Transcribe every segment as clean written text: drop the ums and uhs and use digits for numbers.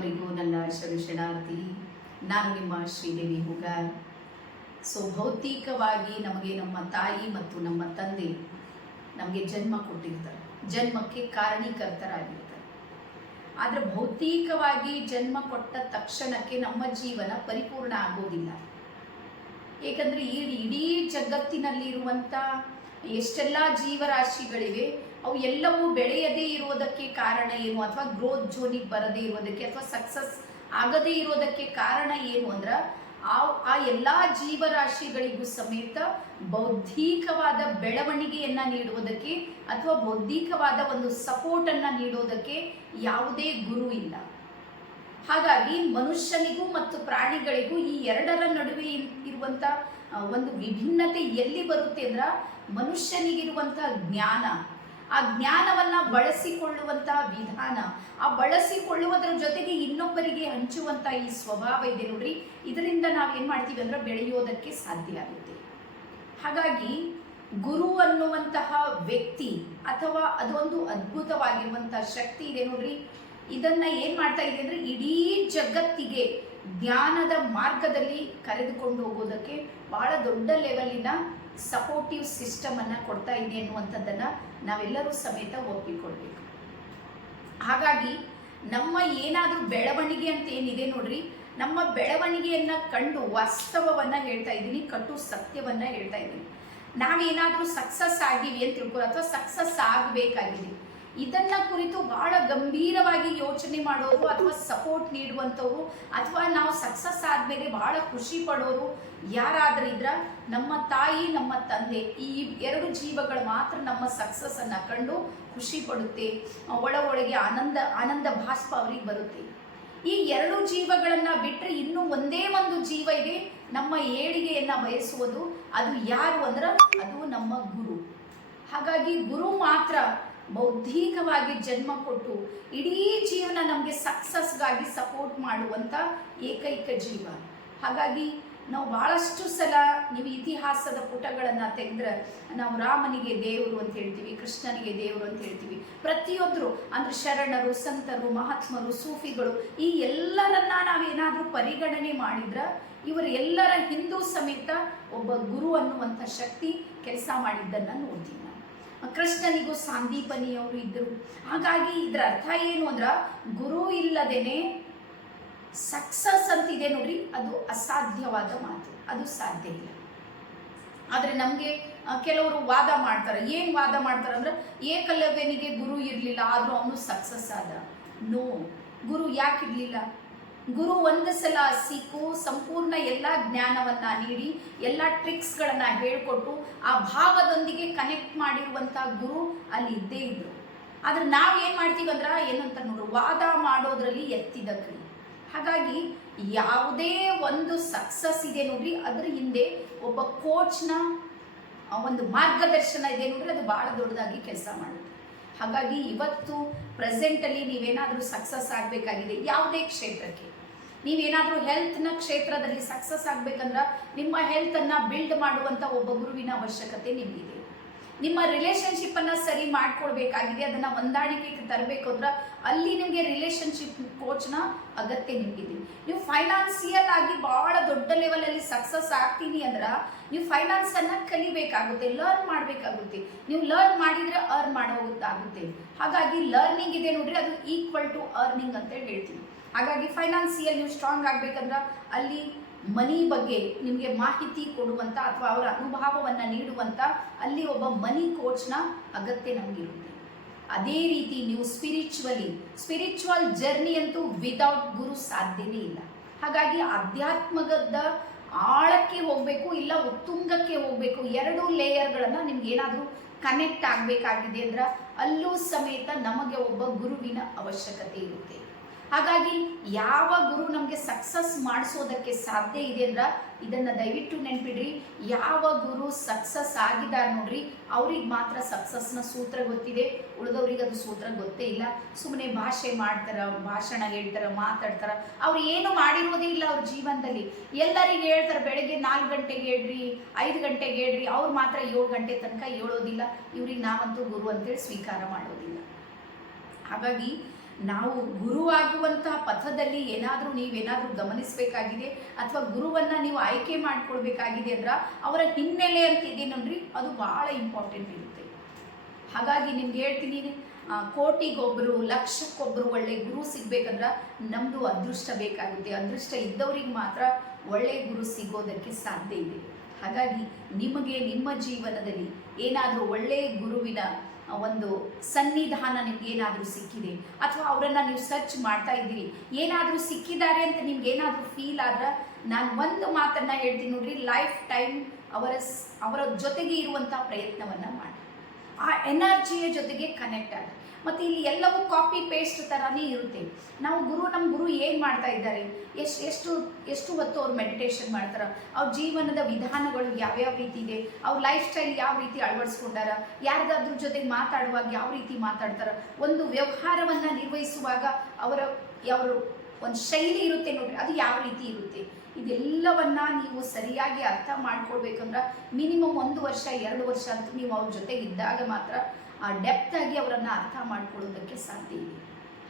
ಎಲ್ಲರಿಗೂ ನನ್ನ ಶರಣಾರ್ಥಿ. ನಾನು ನಿಮ್ಮ ಶ್ರೀದೇವಿ ಹುಗಾರ್. ಭೌತಿಕವಾಗಿ ನಮಗೆ ನಮ್ಮ ತಾಯಿ ಮತ್ತು ನಮ್ಮ ತಂದೆ ನಮಗೆ ಜನ್ಮ ಕೊಟ್ಟಿರ್ತಾರೆ, ಜನ್ಮಕ್ಕೆ ಕಾರಣೀಕರ್ತರಾಗಿರ್ತಾರೆ. ಆದರೆ ಭೌತಿಕವಾಗಿ ಜನ್ಮ ಕೊಟ್ಟ ತಕ್ಷಣಕ್ಕೆ ನಮ್ಮ ಜೀವನ ಪರಿಪೂರ್ಣ ಆಗೋದಿಲ್ಲ. ಏಕೆಂದರೆ ಇಡೀ ಜಗತ್ತಿನಲ್ಲಿರುವಂಥ ಎಷ್ಟೆಲ್ಲ ಜೀವರಾಶಿಗಳಿವೆ, ಅವು ಎಲ್ಲವೂ ಬೆಳೆಯದೇ ಇರೋದಕ್ಕೆ ಕಾರಣ ಏನು, ಅಥವಾ ಗ್ರೋತ್ ಝೋನಿಗೆ ಬರದೇ ಇರೋದಕ್ಕೆ ಅಥವಾ ಸಕ್ಸಸ್ ಆಗದೇ ಇರೋದಕ್ಕೆ ಕಾರಣ ಏನು ಅಂದ್ರೆ ಆ ಎಲ್ಲ ಜೀವರಾಶಿಗಳಿಗೂ ಸಮೇತ ಬೌದ್ಧಿಕವಾದ ಬೆಳವಣಿಗೆಯನ್ನು ನೀಡುವುದಕ್ಕೆ ಅಥವಾ ಬೌದ್ಧಿಕವಾದ ಒಂದು ಸಪೋರ್ಟನ್ನು ನೀಡೋದಕ್ಕೆ ಯಾವುದೇ ಗುರು ಇಲ್ಲ. ಹಾಗಾಗಿ ಮನುಷ್ಯನಿಗೂ ಮತ್ತು ಪ್ರಾಣಿಗಳಿಗೂ ಈ ಎರಡರ ನಡುವೆ ಇರುವಂಥ ಒಂದು ವಿಭಿನ್ನತೆ ಎಲ್ಲಿ ಬರುತ್ತೆ ಅಂದ್ರೆ ಮನುಷ್ಯನಿಗಿರುವಂತಹ ಜ್ಞಾನ, ಆ ಜ್ಞಾನವನ್ನು ಬಳಸಿಕೊಳ್ಳುವಂತಹ ವಿಧಾನ, ಆ ಬಳಸಿಕೊಳ್ಳುವುದರ ಜೊತೆಗೆ ಇನ್ನೊಬ್ಬರಿಗೆ ಹಂಚುವಂಥ ಈ ಸ್ವಭಾವ ಇದೆ ನೋಡ್ರಿ. ಇದರಿಂದ ನಾವೇನು ಮಾಡ್ತೀವಿ ಅಂದ್ರೆ ಬೆಳೆಯೋದಕ್ಕೆ ಸಾಧ್ಯ ಆಗುತ್ತೆ. ಹಾಗಾಗಿ ಗುರು ಅನ್ನುವಂತಹ ವ್ಯಕ್ತಿ ಅಥವಾ ಅದೊಂದು ಅದ್ಭುತವಾಗಿರುವಂತಹ ಶಕ್ತಿ ಇದೆ ನೋಡ್ರಿ. ಇದನ್ನ ಏನು ಮಾಡ್ತಾ ಇದೆ ಅಂದರೆ ಇಡೀ ಜಗತ್ತಿಗೆ ಜ್ಞಾನದ ಮಾರ್ಗದಲ್ಲಿ ಕರೆದುಕೊಂಡು ಹೋಗೋದಕ್ಕೆ ಬಹಳ ದೊಡ್ಡ ಲೆವೆಲಿನ ಸಪೋರ್ಟಿವ್ ಸಿಸ್ಟಮನ್ನು ಕೊಡ್ತಾ ಇದೆ ಅನ್ನುವಂಥದ್ದನ್ನು ನಾವೆಲ್ಲರೂ ಸಮೇತ ಒಪ್ಪಿಕೊಳ್ಬೇಕು. ಹಾಗಾಗಿ ನಮ್ಮ ಏನಾದರೂ ಬೆಳವಣಿಗೆ ಅಂತ ಏನಿದೆ ನೋಡ್ರಿ, ನಮ್ಮ ಬೆಳವಣಿಗೆಯನ್ನು ಕಂಡು ವಾಸ್ತವವನ್ನು ಹೇಳ್ತಾ ಇದ್ದೀನಿ, ಕಟ್ಟು ಸತ್ಯವನ್ನು ಹೇಳ್ತಾ ಇದ್ದೀನಿ. ನಾವೇನಾದರೂ ಸಕ್ಸಸ್ ಆಗಿವಿ ಅಂತ ತಿಳ್ಕೊ ಅಥವಾ ಸಕ್ಸಸ್ ಆಗಬೇಕಾಗಿದೆ, ಇದನ್ನ ಕುರಿತು ಬಹಳ ಗಂಭೀರವಾಗಿ ಯೋಚನೆ ಮಾಡೋರು ಅಥವಾ ಸಪೋರ್ಟ್ ನೀಡುವಂಥವ್ರು ಅಥವಾ ನಾವು ಸಕ್ಸಸ್ ಆದಮೇಲೆ ಬಹಳ ಖುಷಿ ಪಡೋರು ಯಾರಾದರೂ ಇದ್ರ ನಮ್ಮ ತಾಯಿ, ನಮ್ಮ ತಂದೆ, ಈ ಎರಡು ಜೀವಗಳು ಮಾತ್ರ ನಮ್ಮ ಸಕ್ಸಸ್ಸನ್ನು ಕಂಡು ಖುಷಿ ಪಡುತ್ತೆ. ಒಳಗೆ ಆನಂದ ಭಾಷ್ಪ ಅವರಿಗೆ ಬರುತ್ತೆ. ಈ ಎರಡು ಜೀವಗಳನ್ನು ಬಿಟ್ಟರೆ ಇನ್ನೂ ಒಂದೇ ಒಂದು ಜೀವ ಇದೆ ನಮ್ಮ ಏಳಿಗೆಯನ್ನು ಬಯಸುವುದು. ಅದು ಯಾರು ಅಂದ್ರೆ ಅದು ನಮ್ಮ ಗುರು. ಹಾಗಾಗಿ ಗುರು ಮಾತ್ರ ಬೌದ್ಧಿಕವಾಗಿ ಜನ್ಮ ಕೊಟ್ಟು ಇಡೀ ಜೀವನ ನಮಗೆ ಸಕ್ಸಸ್ಗಾಗಿ ಸಪೋರ್ಟ್ ಮಾಡುವಂಥ ಏಕೈಕ ಜೀವ. ಹಾಗಾಗಿ ನಾವು ಭಾಳಷ್ಟು ಸಲ ನೀವು ಇತಿಹಾಸದ ಪುಟಗಳನ್ನು ತೆಗೆದ್ರೆ ನಾವು ರಾಮನಿಗೆ ದೇವರು ಅಂತ ಹೇಳ್ತೀವಿ, ಕೃಷ್ಣನಿಗೆ ದೇವರು ಅಂತ ಹೇಳ್ತೀವಿ. ಪ್ರತಿಯೊಬ್ಬರು ಅಂದರೆ ಶರಣರು, ಸಂತರು, ಮಹಾತ್ಮರು, ಸೂಫಿಗಳು, ಈ ಎಲ್ಲರನ್ನ ನಾವೇನಾದರೂ ಪರಿಗಣನೆ ಮಾಡಿದ್ರೆ ಇವರೆಲ್ಲರ ಹಿಂದೂ ಸಮೇತ ಒಬ್ಬ ಗುರು ಅನ್ನುವಂಥ ಶಕ್ತಿ ಕೆಲಸ ಮಾಡಿದ್ದನ್ನು ನೋಡ್ತೀವಿ. ಕೃಷ್ಣನಿಗೂ ಸಾಂದೀಪನಿಯವರು ಇದ್ದರು. ಹಾಗಾಗಿ ಇದರ ಅರ್ಥ ಏನು ಅಂದ್ರೆ ಗುರು ಇಲ್ಲದೇನೆ ಸಕ್ಸಸ್ ಅಂತಿದೆ ನೋಡ್ರಿ, ಅದು ಅಸಾಧ್ಯವಾದ ಮಾತು, ಅದು ಸಾಧ್ಯ ಇಲ್ಲ. ಆದರೆ ನಮಗೆ ಕೆಲವರು ವಾದ ಮಾಡ್ತಾರೆ. ಏನು ವಾದ ಮಾಡ್ತಾರೆ ಅಂದ್ರೆ ಏಕಲವ್ಯನಿಗೆ ಗುರು ಇರಲಿಲ್ಲ ಆದರೂ ಅವನು ಸಕ್ಸಸ್ ಆದ. ನೋ, ಗುರು ಯಾಕೆ ಇರಲಿಲ್ಲ? ಗುರು ಒಂದು ಸಲ ಸಿಕ್ಕು ಸಂಪೂರ್ಣ ಎಲ್ಲ ಜ್ಞಾನವನ್ನ ನೀಡಿ ಎಲ್ಲ ಟ್ರಿಕ್ಸ್ಗಳನ್ನು ಹೇಳಿಕೊಟ್ಟು ಆ ಭಾವದೊಂದಿಗೆ ಕನೆಕ್ಟ್ ಮಾಡಿರುವಂಥ ಗುರು ಅಲ್ಲಿ ಇದ್ದೇ ಇದ್ರು. ಆದ್ರೆ ನಾವೇನು ಮಾಡ್ತೀವಿ ಅಂದ್ರೆ ಏನಂತ ನೋಡ್ರು, ವಾದ ಮಾಡೋದ್ರಲ್ಲಿ ಎತ್ತಿದ ಕೈ. ಹಾಗಾಗಿ ಯಾವುದೇ ಒಂದು ಸಕ್ಸಸ್ ಇದೆ ನೋಡ್ರಿ, ಅದ್ರ ಹಿಂದೆ ಒಬ್ಬ ಕೋಚ್ನ ಒಂದು ಮಾರ್ಗದರ್ಶನ ಇದೆ ನೋಡ್ರಿ, ಅದು ಭಾಳ ದೊಡ್ಡದಾಗಿ ಕೆಲಸ ಮಾಡುತ್ತೆ. ಹಾಗಾಗಿ ಇವತ್ತು ಪ್ರೆಸೆಂಟಲ್ಲಿ ನೀವೇನಾದರೂ ಸಕ್ಸಸ್ ಆಗಬೇಕಾಗಿದೆ ಯಾವುದೇ ಕ್ಷೇತ್ರಕ್ಕೆ, ನೀವೇನಾದರೂ ಹೆಲ್ತ್ನ ಕ್ಷೇತ್ರದಲ್ಲಿ ಸಕ್ಸಸ್ ಆಗಬೇಕಂದ್ರೆ ನಿಮ್ಮ ಹೆಲ್ತನ್ನು ಬಿಲ್ಡ್ ಮಾಡುವಂಥ ಒಬ್ಬ ಗುರುವಿನ ಅವಶ್ಯಕತೆ ನಿಮಗಿದೆ. ನಿಮ್ಮ ರಿಲೇಷನ್ಶಿಪ್ಪನ್ನು ಸರಿ ಮಾಡ್ಕೊಳ್ಬೇಕಾಗಿದೆ, ಅದನ್ನು ಹೊಂದಾಣಿಕೆಗೆ ತರಬೇಕು ಅಂದ್ರೆ ಅಲ್ಲಿ ನಿಮಗೆ ರಿಲೇಷನ್ಶಿಪ್ ಕೋಚ್ನ ಅಗತ್ಯ ನಿಮಗಿದೆ. ನೀವು ಫೈನಾನ್ಸಿಯಲ್ ಆಗಿ ಭಾಳ ದೊಡ್ಡ ಲೆವೆಲಲ್ಲಿ ಸಕ್ಸಸ್ ಆಗ್ತೀನಿ ಅಂದ್ರೆ ನೀವು ಫೈನಾನ್ಸನ್ನು ಕಲಿಬೇಕಾಗುತ್ತೆ, ಲರ್ನ್ ಮಾಡಬೇಕಾಗುತ್ತೆ. ನೀವು ಲರ್ನ್ ಮಾಡಿದರೆ ಅರ್ನ್ ಮಾಡೋದಾಗುತ್ತೆ. ಹಾಗಾಗಿ ಲರ್ನಿಂಗ್ ಇದೆ ನೋಡ್ರಿ, ಅದು ಈಕ್ವಲ್ ಟು ಅರ್ನಿಂಗ್ ಅಂತೇಳಿ ಹೇಳ್ತೀವಿ. ಹಾಗಾಗಿ ಫೈನಾನ್ಸಿಯಲ್ ನೀವು ಸ್ಟ್ರಾಂಗ್ ಆಗಬೇಕಂದ್ರೆ ಅಲ್ಲಿ ಮನಿ ಬಗ್ಗೆ ನಿಮಗೆ ಮಾಹಿತಿ ಕೊಡುವಂಥ ಅಥವಾ ಅವರ ಅನುಭವವನ್ನು ನೀಡುವಂಥ ಅಲ್ಲಿ ಒಬ್ಬ ಮನಿ ಕೋಚ್ನ ಅಗತ್ಯ ನಮಗಿರುತ್ತೆ. ಅದೇ ರೀತಿ ನೀವು ಸ್ಪಿರಿಚುವಲ್ ಜರ್ನಿ ಅಂತೂ ವಿದೌಟ್ ಗುರು ಸಾಧ್ಯನೇ ಇಲ್ಲ. ಹಾಗಾಗಿ ಅಧ್ಯಾತ್ಮದ ಆಳಕ್ಕೆ ಹೋಗಬೇಕು, ಇಲ್ಲ ಉತ್ತುಂಗಕ್ಕೆ ಹೋಗಬೇಕು. ಎರಡು ಲೇಯರ್ಗಳನ್ನು ನಿಮ್ಗೆ ಏನಾದರೂ ಕನೆಕ್ಟ್ ಆಗಬೇಕಾಗಿದೆ ಅಂದ್ರೆ ಅಲ್ಲೂ ಸಮೇತ ನಮಗೆ ಒಬ್ಬ ಗುರುವಿನ ಅವಶ್ಯಕತೆ ಇರುತ್ತೆ. ಹಾಗಾಗಿ ಯಾವ ಗುರು ನಮಗೆ ಸಕ್ಸಸ್ ಮಾಡಿಸೋದಕ್ಕೆ ಸಾಧ್ಯ ಇದೆ ಅಂದ್ರೆ ಇದನ್ನು ದಯವಿಟ್ಟು ನೆನ್ಪಿಡ್ರಿ. ಯಾವ ಗುರು ಸಕ್ಸಸ್ ಆಗಿದ್ದಾರೆ ನೋಡ್ರಿ, ಅವ್ರಿಗೆ ಮಾತ್ರ ಸಕ್ಸಸ್ನ ಸೂತ್ರ ಗೊತ್ತಿದೆ, ಉಳಿದವ್ರಿಗೆ ಅದು ಸೂತ್ರ ಗೊತ್ತೇ ಇಲ್ಲ. ಸುಮ್ಮನೆ ಭಾಷೆ ಮಾಡ್ತಾರೆ, ಭಾಷಣ ಹೇಳ್ತಾರೆ, ಮಾತಾಡ್ತಾರೆ, ಅವ್ರು ಏನು ಮಾಡಿರೋದೇ ಇಲ್ಲ ಅವ್ರ ಜೀವನದಲ್ಲಿ. ಎಲ್ಲರಿಗೆ ಹೇಳ್ತಾರೆ ಬೆಳಗ್ಗೆ 4 ಗಂಟೆಗೆ ಹೇಳ್ರಿ, 5 ಗಂಟೆಗೆ ಹೇಳ್ರಿ, ಅವ್ರು ಮಾತ್ರ 7 ಗಂಟೆ ತನಕ ಹೇಳೋದಿಲ್ಲ. ಇವ್ರಿಗೆ ನಾವಂತೂ ಗುರು ಅಂತೇಳಿ ಸ್ವೀಕಾರ ಮಾಡೋದಿಲ್ಲ. ಹಾಗಾಗಿ ನಾವು ಗುರುವಾಗುವಂತಹ ಪಥದಲ್ಲಿ ನೀವೇನಾದರೂ ಗಮನಿಸಬೇಕಾಗಿದೆ ಅಥವಾ ಗುರುವನ್ನು ನೀವು ಆಯ್ಕೆ ಮಾಡ್ಕೊಳ್ಬೇಕಾಗಿದೆ ಅಂದ್ರೆ ಅವರ ಹಿನ್ನೆಲೆ ಅಂತ ಇದೆ ನೋಡ್ರಿ, ಅದು ಭಾಳ ಇಂಪಾರ್ಟೆಂಟ್ ಇರುತ್ತೆ. ಹಾಗಾಗಿ ನಿಮ್ಗೆ ಹೇಳ್ತೀನಿ, ಕೋಟಿಗೊಬ್ಬರು ಲಕ್ಷಕ್ಕೊಬ್ಬರು ಒಳ್ಳೆ ಗುರು ಸಿಗ್ಬೇಕಂದ್ರೆ ನಮ್ಮದು ಅದೃಷ್ಟ ಬೇಕಾಗುತ್ತೆ. ಅದೃಷ್ಟ ಇದ್ದವ್ರಿಗೆ ಮಾತ್ರ ಒಳ್ಳೆ ಗುರು ಸಿಗೋದಕ್ಕೆ ಸಾಧ್ಯ ಇದೆ. ಹಾಗಾಗಿ ನಿಮಗೆ ನಿಮ್ಮ ಜೀವನದಲ್ಲಿ ಏನಾದರೂ ಒಳ್ಳೆಯ ಗುರುವಿನ ಒಂದು ಸನ್ನಿಧಾನ ನಿಮ್ಗೆ ಏನಾದರೂ ಸಿಕ್ಕಿದೆ ಅಥವಾ ಅವರನ್ನು ನೀವು ಸರ್ಚ್ ಮಾಡ್ತಾ ಇದ್ದೀರಿ, ಏನಾದರೂ ಸಿಕ್ಕಿದ್ದಾರೆ ಅಂತ ನಿಮ್ಗೆ ಏನಾದರೂ ಫೀಲ್ ಆದ್ರೆ ನಾನು ಒಂದು ಮಾತನ್ನು ಹೇಳ್ತೀನಿ ನೋಡ್ರಿ, ಲೈಫ್ ಟೈಮ್ ಅವರ ಜೊತೆಗೆ ಇರುವಂಥ ಪ್ರಯತ್ನವನ್ನು ಮಾಡಿ, ಆ ಎನರ್ಜಿಯ ಜೊತೆಗೆ ಕನೆಕ್ಟ್ ಆಗಿ. ಮತ್ತು ಇಲ್ಲಿ ಎಲ್ಲವೂ ಕಾಪಿ ಪೇಸ್ಟ್ ಥರನೇ ಇರುತ್ತೆ. ನಮ್ಮ ಗುರು ಏನು ಮಾಡ್ತಾ ಇದ್ದಾರೆ, ಎಷ್ಟು ಹೊತ್ತು ಅವ್ರು ಮೆಡಿಟೇಷನ್ ಮಾಡ್ತಾರೆ, ಅವ್ರ ಜೀವನದ ವಿಧಾನಗಳು ಯಾವ್ಯಾವ ರೀತಿ ಇದೆ, ಅವ್ರ ಲೈಫ್ ಸ್ಟೈಲ್ ಯಾವ ರೀತಿ ಅಳವಡಿಸ್ಕೊಂಡಾರ, ಯಾರಿಗಾದ್ರ ಜೊತೆಗೆ ಮಾತಾಡುವಾಗ ಯಾವ ರೀತಿ ಮಾತಾಡ್ತಾರೆ, ಒಂದು ವ್ಯವಹಾರವನ್ನು ನಿರ್ವಹಿಸುವಾಗ ಅವರ ಒಂದು ಶೈಲಿ ಇರುತ್ತೆ ನೋಡ್ರಿ, ಅದು ಯಾವ ರೀತಿ ಇರುತ್ತೆ. ಇದೆಲ್ಲವನ್ನ ನೀವು ಸರಿಯಾಗಿ ಅರ್ಥ ಮಾಡ್ಕೊಳ್ಬೇಕಂದ್ರೆ ಮಿನಿಮಮ್ 1 ವರ್ಷ 2 ವರ್ಷ ಅಂತೂ ನೀವು ಅವ್ರ ಜೊತೆಗೆ ಇದ್ದಾಗ ಮಾತ್ರ ಆ ಡೆಪ್ತ್ ಆಗಿ ಅವರನ್ನು ಅರ್ಥ ಮಾಡ್ಕೊಳ್ಳೋದಕ್ಕೆ ಸಾಧ್ಯ ಇದೆ.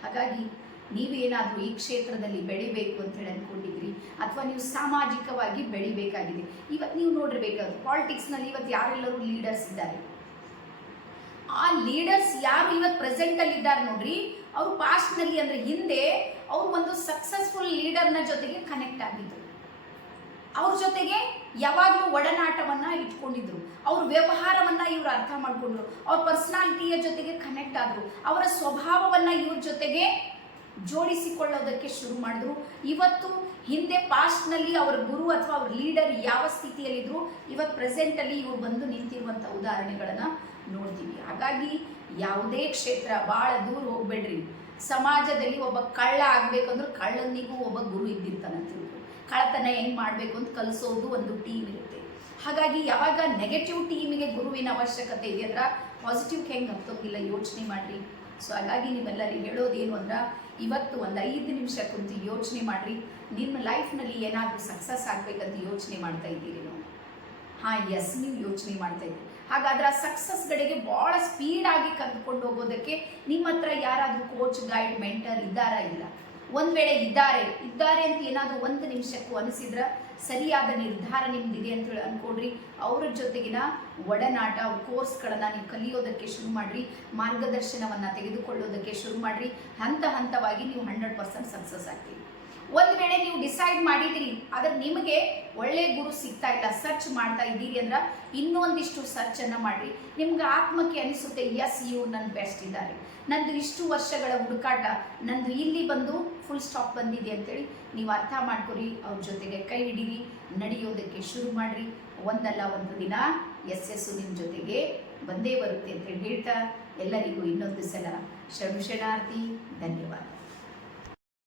ಹಾಗಾಗಿ ನೀವೇನಾದರೂ ಈ ಕ್ಷೇತ್ರದಲ್ಲಿ ಬೆಳಿಬೇಕು ಅಂತ ಹೇಳಿ ಅಂದ್ಕೊಂಡಿದ್ರಿ ಅಥವಾ ನೀವು ಸಾಮಾಜಿಕವಾಗಿ ಬೆಳಿಬೇಕಾಗಿದೆ, ಇವತ್ತು ನೀವು ನೋಡಿರ್ಬೇಕಾದ್ರು ಪಾಲಿಟಿಕ್ಸ್ನಲ್ಲಿ ಇವತ್ತು ಯಾರೆಲ್ಲರೂ ಲೀಡರ್ಸ್ ಇದ್ದಾರೆ, ಆ ಲೀಡರ್ಸ್ ಯಾರು ಇವತ್ತು ಪ್ರೆಸೆಂಟಲ್ಲಿ ಇದ್ದಾರೆ ನೋಡ್ರಿ, ಅವರು ಪಾಸ್ಟ್ನಲ್ಲಿ ಅಂದರೆ ಹಿಂದೆ ಅವರು ಒಂದು ಸಕ್ಸಸ್ಫುಲ್ ಲೀಡರ್ನ ಜೊತೆಗೆ ಕನೆಕ್ಟ್ ಆಗಿದ್ರು, ಅವ್ರ ಜೊತೆಗೆ ಯಾವಾಗಲೂ ಒಡನಾಟವನ್ನು ಇಟ್ಕೊಂಡಿದ್ರು, ಅವ್ರ ವ್ಯವಹಾರವನ್ನು ಇವರು ಅರ್ಥ ಮಾಡಿಕೊಂಡ್ರು, ಅವ್ರ ಪರ್ಸನಾಲಿಟಿಯ ಜೊತೆಗೆ ಕನೆಕ್ಟ್ ಆದರು, ಅವರ ಸ್ವಭಾವವನ್ನು ಇವ್ರ ಜೊತೆಗೆ ಜೋಡಿಸಿಕೊಳ್ಳೋದಕ್ಕೆ ಶುರು ಮಾಡಿದ್ರು. ಇವತ್ತು ಹಿಂದೆ ಪಾಸ್ಟ್ನಲ್ಲಿ ಅವರ ಗುರು ಅಥವಾ ಅವ್ರ ಲೀಡರ್ ಯಾವ ಸ್ಥಿತಿಯಲ್ಲಿದ್ದರು, ಇವತ್ತು ಪ್ರೆಸೆಂಟಲ್ಲಿ ಇವ್ರು ಬಂದು ನಿಂತಿರುವಂಥ ಉದಾಹರಣೆಗಳನ್ನು ನೋಡ್ತೀವಿ. ಹಾಗಾಗಿ ಯಾವುದೇ ಕ್ಷೇತ್ರ ಭಾಳ ದೂರ ಹೋಗ್ಬೇಡ್ರಿ. ಸಮಾಜದಲ್ಲಿ ಒಬ್ಬ ಕಳ್ಳ ಆಗಬೇಕಂದ್ರೂ ಕಳ್ಳನಿಗೂ ಒಬ್ಬ ಗುರು ಇದ್ದಿರ್ತಾನಂತ. ಕಳ್ಳತನ ಹೆಂಗೆ ಮಾಡಬೇಕು ಅಂತ ಕಲಿಸೋದು ಒಂದು ಟೀಮ್ ಇರುತ್ತೆ. ಹಾಗಾಗಿ ಯಾವಾಗ ನೆಗೆಟಿವ್ ಟೀಮಿಗೆ ಗುರುವಿನ ಅವಶ್ಯಕತೆ ಇದೆ ಅಂದ್ರೆ ಪಾಸಿಟಿವ್ಗೆ ಹೆಂಗೆ ಹತ್ತೋಗಿಲ್ಲ, ಯೋಚನೆ ಮಾಡಿರಿ. ಸೊ ಹಾಗಾಗಿ ನೀವೆಲ್ಲರಿಗೆ ಹೇಳೋದೇನು ಅಂದ್ರೆ, ಇವತ್ತು ಒಂದು 5 ನಿಮಿಷ ಕುಂತು ಯೋಚನೆ ಮಾಡಿರಿ, ನಿಮ್ಮ ಲೈಫ್ನಲ್ಲಿ ಏನಾದರೂ ಸಕ್ಸಸ್ ಆಗಬೇಕಂತ ಯೋಚನೆ ಮಾಡ್ತಾ ಇದ್ದೀರಿ ನಾವು? ಎಸ್, ನೀವು ಯೋಚನೆ ಮಾಡ್ತಾ ಇದ್ದೀರಿ. ಹಾಗಾದ್ರೆ ಆ ಸಕ್ಸಸ್ಗಳಿಗೆ ಭಾಳ ಸ್ಪೀಡಾಗಿ ಕರೆದುಕೊಂಡು ಹೋಗೋದಕ್ಕೆ ನಿಮ್ಮ ಹತ್ರ ಯಾರಾದರೂ ಕೋಚ್, ಗೈಡ್, ಮೆಂಟರ್ ಇದ್ದಾರಾ? ಇಲ್ಲ. ಒಂದು ವೇಳೆ ಇದ್ದಾರೆ ಅಂತ ಏನಾದರೂ 1 ನಿಮಿಷಕ್ಕೂ ಅನಿಸಿದ್ರೆ ಸರಿಯಾದ ನಿರ್ಧಾರ ನಿಮ್ದಿದೆ ಅಂತೇಳಿ ಅಂದ್ಕೊಡ್ರಿ. ಅವ್ರ ಜೊತೆಗಿನ ಒಡನಾಟ, ಅವ್ರ ಕೋರ್ಸ್ಗಳನ್ನು ನೀವು ಕಲಿಯೋದಕ್ಕೆ ಶುರು ಮಾಡಿರಿ, ಮಾರ್ಗದರ್ಶನವನ್ನು ತೆಗೆದುಕೊಳ್ಳೋದಕ್ಕೆ ಶುರು ಮಾಡಿರಿ. ಹಂತವಾಗಿ ನೀವು 100% ಸಕ್ಸಸ್ ಆಗ್ತೀವಿ. ಒಂದು ವೇಳೆ ನೀವು ಡಿಸೈಡ್ ಮಾಡಿದಿರಿ ಆದರೆ ನಿಮಗೆ ಒಳ್ಳೆ ಗುರು ಸಿಗ್ತಾ ಇಲ್ಲ, ಸರ್ಚ್ ಮಾಡ್ತಾ ಇದ್ದೀರಿ ಅಂದ್ರೆ ಇನ್ನೊಂದಿಷ್ಟು ಸರ್ಚನ್ನು ಮಾಡಿರಿ. ನಿಮ್ಗೆ ಆತ್ಮಕ್ಕೆ ಅನಿಸುತ್ತೆ, ಎಸ್, ಇವ್ರು ನನ್ನ ಬೆಸ್ಟ್ ಇದ್ದಾರೆ, ನಂದು ಇಷ್ಟು ವರ್ಷಗಳ ಹುಡುಕಾಟ ನಂದು ಇಲ್ಲಿ ಬಂದು ಫುಲ್ ಸ್ಟಾಪ್ ಬಂದಿದೆ ಅಂತೇಳಿ ನೀವು ಅರ್ಥ ಮಾಡ್ಕೊರಿ. ಅವ್ರ ಜೊತೆಗೆ ಕೈ ಹಿಡೀರಿ, ನಡೆಯೋದಕ್ಕೆ ಶುರು ಮಾಡಿರಿ. ಒಂದಲ್ಲ ಒಂದು ದಿನ ಯಶಸ್ಸು ನಿಮ್ಮ ಜೊತೆಗೆ ಬಂದೇ ಬರುತ್ತೆ ಅಂತೇಳಿ ಹೇಳ್ತಾ ಎಲ್ಲರಿಗೂ ಇನ್ನೊಂದು ಸಲ ಶರಣಾರ್ಥಿ. ಧನ್ಯವಾದ.